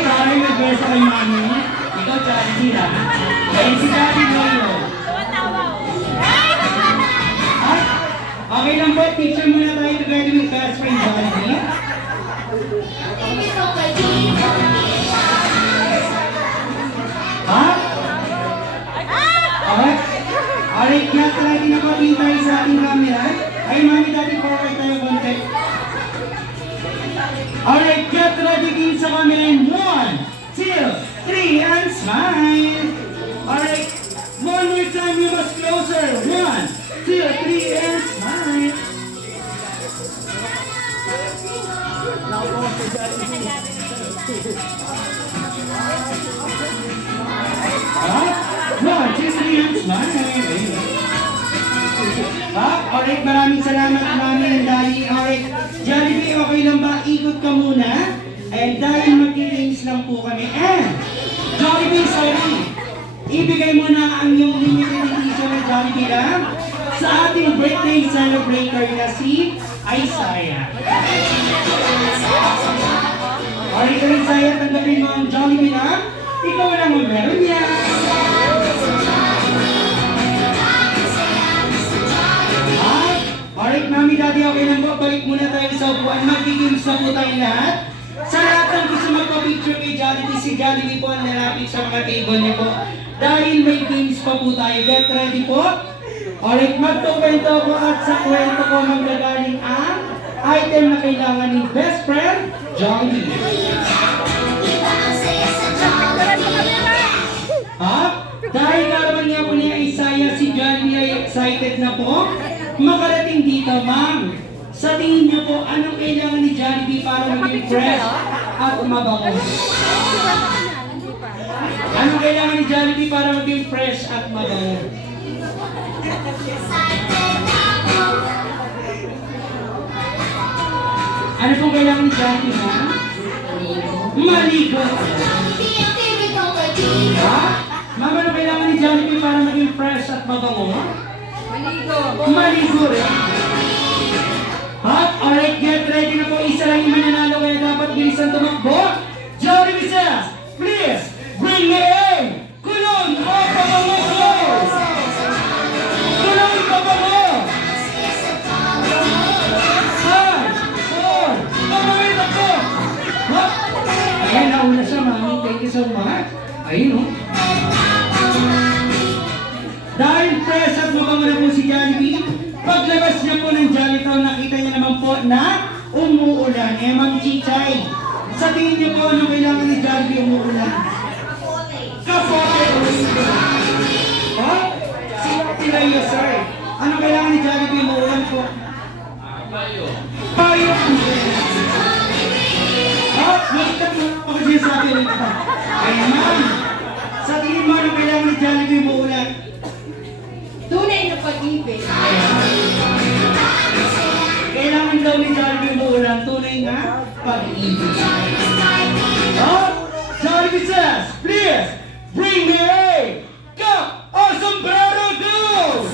Sorry, nag-beso kay mami. Ikaw, Jollibee ha. Ayun si Daddy Noyo. Okay lang po, picture muna tayo together with best friend Jollibee. Ha? Okay. Alright, lahat lagi na po tayo sa ating camera. Ay, mami, daddy, forward tayo konti. Alright, get ready din sa camera in 1, 2, 3, and smile. Alright, one more time, you must closer. 1, 2, 3, and smile. One, two, three, and smile. Alright, maraming salamat namin, Daddy. Alright, Jollibee, okay lang ba? Ikot ka muna. And dahil mag-games lang po kami. And, Jollibee, sorry. Ibigay mo na ang iyong limited edition ng Jollibee lang sa ating birthday celebrator na si Isaiah. Alright, Isaiah, tanggapin mo ang Jollibee lang. Ikaw lang ang meron niya. Alright, mami, daddy, okay lang po. Balik muna tayo sa upuan. Mag-games na po tayo lahat. Sa lahat ng gusto magpa-picture kay Jollibee, si Jollibee po ang nalapit sa mga table niya po. Dahil may games pa po tayo. Get ready po. Alright, magtukwento ko at sa kwento ko manggagaling ang item na kailangan ni best friend, Jollibee. Ha? Dahil karaman niya po niya Isaiah, si Jollibee ay excited na po makarating dito, ma'am. Sa tingin niyo po, anong kailangan ni Jollibee para maging fresh at mabango? Anong kailangan ni Jollibee para maging fresh at mabango? Ano pong kailangan ni Jollibee, ma'am? Maligo. Ha? Ma'am, ano kailangan ni Jollibee para maging fresh at mabango? Maligo rin. Alright, get ready na po. Isa lang yung mananalo kaya dapat bilisan tumakbo. Jollibee says, please, bring me in. Kulon o pabango ko. Kulon o pabango. 5, 4, pabawin ako. Ayan, nauna siya, mami. Thank you so much. Ayun, o. Dahil fresh at mabango na po si Jollibee, paglabas niya po ng Jollitown, nakita niya naman po na umuulan. Ma'am Chichay, sa tingin niyo po, ano kailangan ni Jollibee umuulan? Kapote! Ha? Sino tinayo, sir? Ano kailangan ni Jollibee umuulan po? Payo. Payo! Ha? Nakita po ako siya sabi rin pa. Ay, ma'am, sa tingin mo, ano kailangan ni Jollibee umuulan? Tunay na pag-ibig. Kailangan daw ni Jollibee umuulan, tunay na pag-ibig. Oh, Jollibee says, please, bring me a cup of sombrero goes!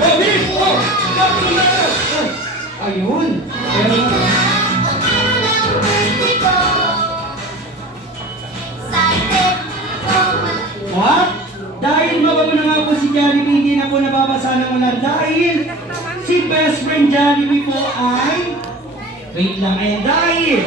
Oh, beef! Oh, cup of sombrero! Oh, ayun. What? Dahil mabago na nga po si Jollibee, hindi na po nababasa ng ulan. Dahil si best friend Jollibee po ay, wait lang, ayan, dahil